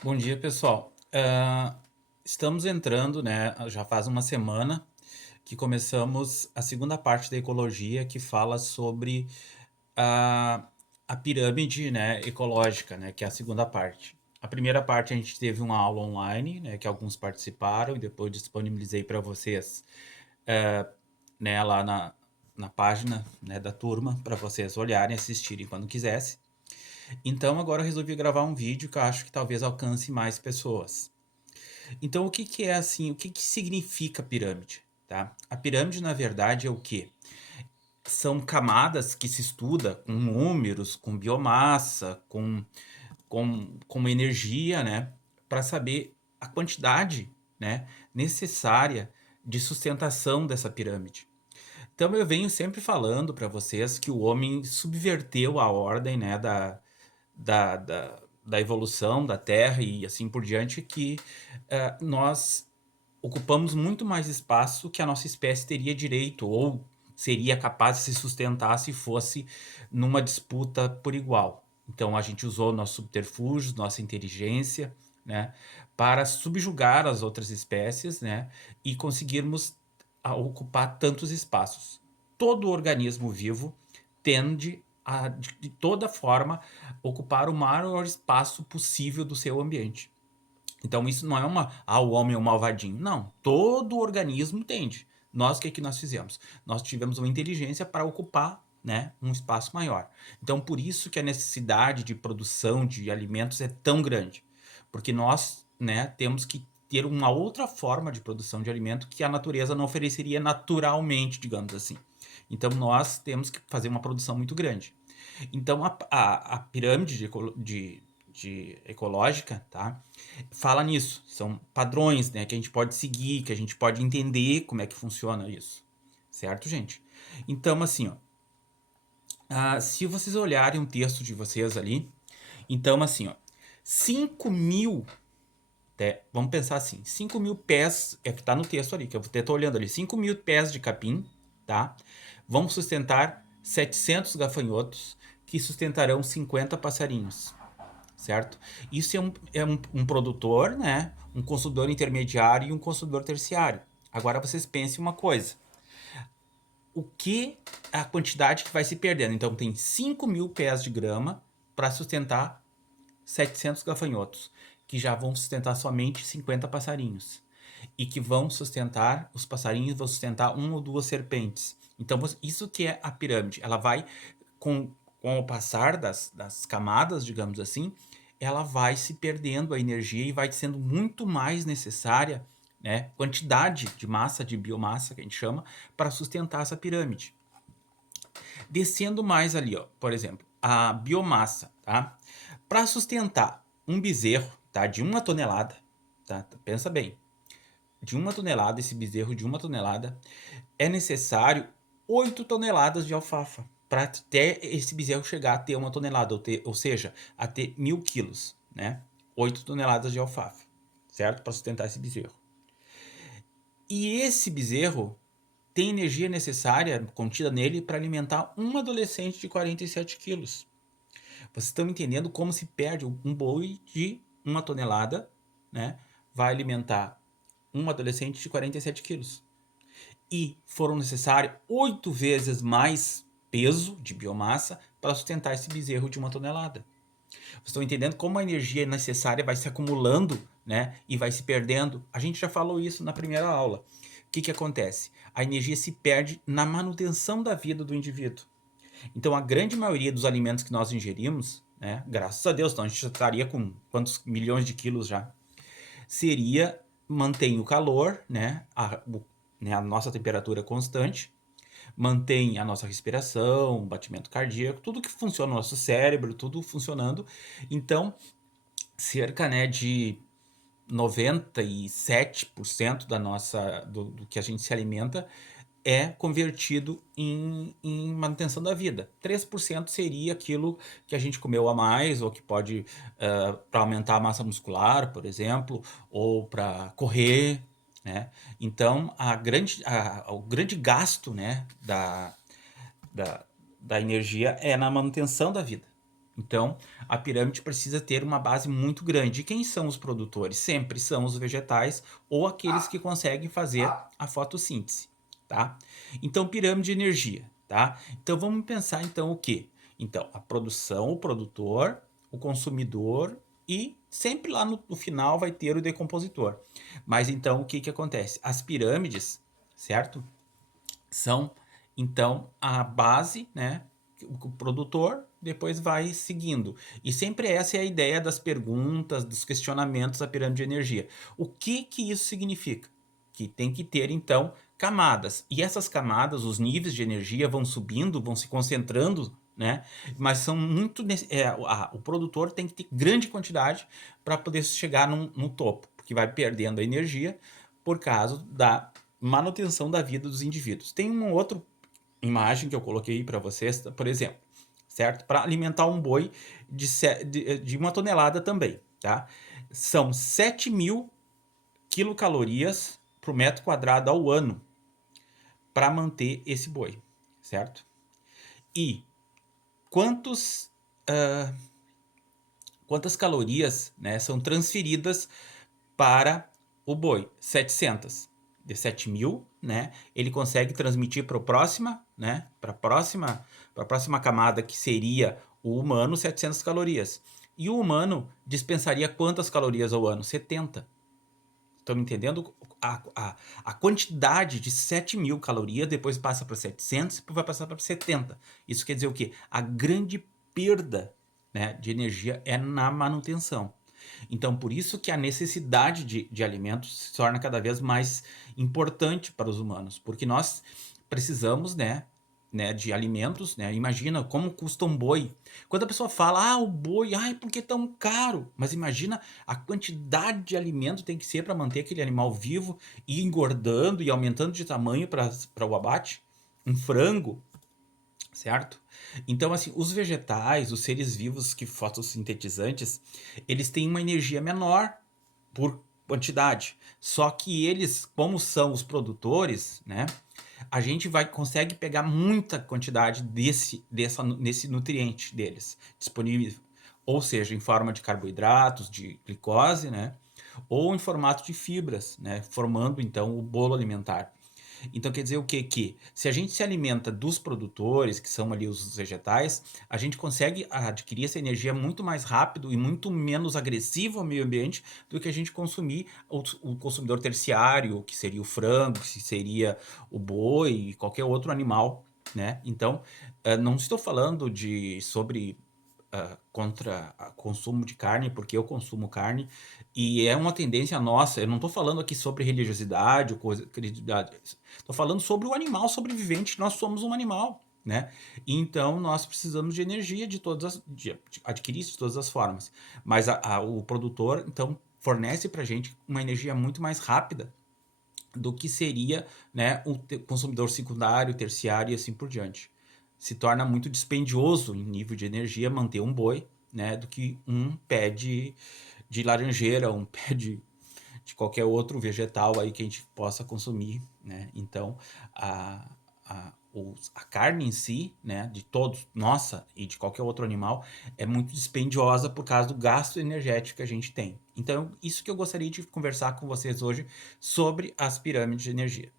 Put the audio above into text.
Bom dia, pessoal. Estamos entrando, né? Já faz uma semana que começamos a segunda parte da ecologia, que fala sobre a, a pirâmide, né, ecológica, né, que é a segunda parte. A primeira parte a gente teve uma aula online, né, que alguns participaram e depois disponibilizei para vocês, né, lá na página, né, da turma, para vocês olharem, assistirem quando quisessem. Então agora eu resolvi gravar um vídeo que eu acho que talvez alcance mais pessoas. Então, o que que é assim, o que que significa pirâmide, tá? A pirâmide, na verdade, é o quê? São camadas que se estuda com números, com biomassa, com energia, né? Para saber a quantidade, né, necessária de sustentação dessa pirâmide. Então eu venho sempre falando para vocês que o homem subverteu a ordem, né, da evolução da Terra e assim por diante, que nós ocupamos muito mais espaço que a nossa espécie teria direito ou seria capaz de se sustentar se fosse numa disputa por igual. Então a gente usou nossos subterfúgios, nossa inteligência, né, para subjugar as outras espécies, né, e conseguirmos ocupar tantos espaços. Todo organismo vivo tende a, de toda forma, ocupar o maior espaço possível do seu ambiente. Então isso não é o homem é um malvadinho. Não, todo organismo tende. Nós, o que que nós fizemos? Nós tivemos uma inteligência para ocupar, né, um espaço maior. Então por isso que a necessidade de produção de alimentos é tão grande. Porque nós, né, temos que ter uma outra forma de produção de alimento que a natureza não ofereceria naturalmente, digamos assim. Então nós temos que fazer uma produção muito grande. Então a pirâmide de ecológica, tá? Fala nisso. São padrões, né, que a gente pode seguir, que a gente pode entender como é que funciona isso. Certo, gente? Então, assim, ó, se vocês olharem um texto de vocês ali, então, assim, ó, 5.000, vamos pensar assim, 5.000 pés, é que tá no texto ali, que eu até tô olhando ali, 5.000 pés de capim, tá? Vão sustentar 700 gafanhotos, que sustentarão 50 passarinhos, certo? Isso é um produtor, né? Um consumidor intermediário e um consumidor terciário. Agora vocês pensem uma coisa: o que a quantidade que vai se perdendo? Então tem 5.000 pés de grama para sustentar 700 gafanhotos, que já vão sustentar somente 50 passarinhos. E que vão sustentar, os passarinhos vão sustentar uma ou duas serpentes. Então, isso que é a pirâmide. Ela vai, com, com o passar das camadas, digamos assim, ela vai se perdendo a energia e vai sendo muito mais necessária, né, quantidade de massa, de biomassa, que a gente chama, para sustentar essa pirâmide. Descendo mais ali, ó, por exemplo, a biomassa, tá? Para sustentar um bezerro, tá, de 1 tonelada, tá? Pensa bem, de 1 tonelada, esse bezerro de 1 tonelada, é necessário 8 toneladas de alfafa para até esse bezerro chegar a ter 1 tonelada, ou seja, a ter 1.000 quilos, né? 8 toneladas de alfafa, certo? Para sustentar esse bezerro. E esse bezerro tem energia necessária contida nele para alimentar um adolescente de 47 quilos. Vocês estão entendendo como se perde um boi de 1 tonelada, né? Vai alimentar um adolescente de 47 quilos. E foram necessários 8 vezes mais peso de biomassa para sustentar esse bezerro de 1 tonelada. Vocês estão entendendo como a energia necessária vai se acumulando, né? E vai se perdendo. A gente já falou isso na primeira aula. O que que acontece? A energia se perde na manutenção da vida do indivíduo. Então, a grande maioria dos alimentos que nós ingerimos, né, graças a Deus, então a gente já estaria com quantos milhões de quilos já, seria mantém o calor, né, a nossa temperatura constante, mantém a nossa respiração, batimento cardíaco, tudo que funciona no nosso cérebro, tudo funcionando. Então, cerca, né, de 97% do que a gente se alimenta é convertido em manutenção da vida. 3% seria aquilo que a gente comeu a mais, ou que pode, para aumentar a massa muscular, por exemplo, ou para correr, né? Então, o grande gasto, né, da, da energia é na manutenção da vida. Então, a pirâmide precisa ter uma base muito grande. E quem são os produtores? Sempre são os vegetais ou aqueles que conseguem fazer a fotossíntese, tá? Então, pirâmide de energia, tá? Então, vamos pensar então o quê? Então, a produção, o produtor, o consumidor e sempre lá no final vai ter o decompositor. Mas então, o que que acontece? As pirâmides, certo? São então a base, né? O produtor depois vai seguindo. E sempre essa é a ideia das perguntas, dos questionamentos da pirâmide de energia. O que que isso significa? Que tem que ter então camadas. E essas camadas, os níveis de energia vão subindo, vão se concentrando, né? Mas são muito. O produtor tem que ter grande quantidade para poder chegar no topo, porque vai perdendo a energia por causa da manutenção da vida dos indivíduos. Tem uma outra imagem que eu coloquei para vocês, por exemplo, certo? Para alimentar um boi de 1 tonelada também, tá? São 7.000 quilocalorias por metro quadrado ao ano para manter esse boi, certo? E quantos, uh, quantas calorias, né, são transferidas para o boi? 700. De 7.000, né? Ele consegue transmitir para a próxima, né? Para a próxima camada, que seria o humano, 700 calorias. E o humano dispensaria quantas calorias ao ano? 70. Estão me entendendo? A quantidade de 7.000 calorias depois passa para 700 e depois vai passar para 70. Isso quer dizer o quê? A grande perda, né, de energia é na manutenção. Então, por isso que a necessidade de alimentos se torna cada vez mais importante para os humanos, porque nós precisamos, de alimentos, né? Imagina como custa um boi. Quando a pessoa fala, o boi, ai, por que tão caro? Mas imagina a quantidade de alimento tem que ser para manter aquele animal vivo e engordando e aumentando de tamanho para o abate. Um frango, certo? Então, assim, os vegetais, os seres vivos que fotossintetizantes, eles têm uma energia menor por quantidade. Só que eles, como são os produtores, né? A gente consegue pegar muita quantidade nesse nutriente deles disponível. Ou seja, em forma de carboidratos, de glicose, né? Ou em formato de fibras, né? Formando então o bolo alimentar. Então quer dizer o quê? Que se a gente se alimenta dos produtores, que são ali os vegetais, a gente consegue adquirir essa energia muito mais rápido e muito menos agressivo ao meio ambiente do que a gente consumir o consumidor terciário, que seria o frango, que seria o boi e qualquer outro animal, né? Então, não estou falando sobre contra o consumo de carne, porque eu consumo carne, e é uma tendência nossa. Eu não estou falando aqui sobre religiosidade ou coisa, credibilidade. Estou falando sobre o animal sobrevivente. Nós somos um animal, né? Então nós precisamos de energia de adquirir isso de todas as formas. Mas o produtor, então, fornece para a gente uma energia muito mais rápida do que seria, né, o consumidor secundário, terciário e assim por diante. Se torna muito dispendioso em nível de energia manter um boi, né, do que um pé de laranjeira, um pé de qualquer outro vegetal aí que a gente possa consumir, né? Então, a carne em si, né, de todos, nossa e de qualquer outro animal, é muito dispendiosa por causa do gasto energético que a gente tem. Então, isso que eu gostaria de conversar com vocês hoje sobre as pirâmides de energia.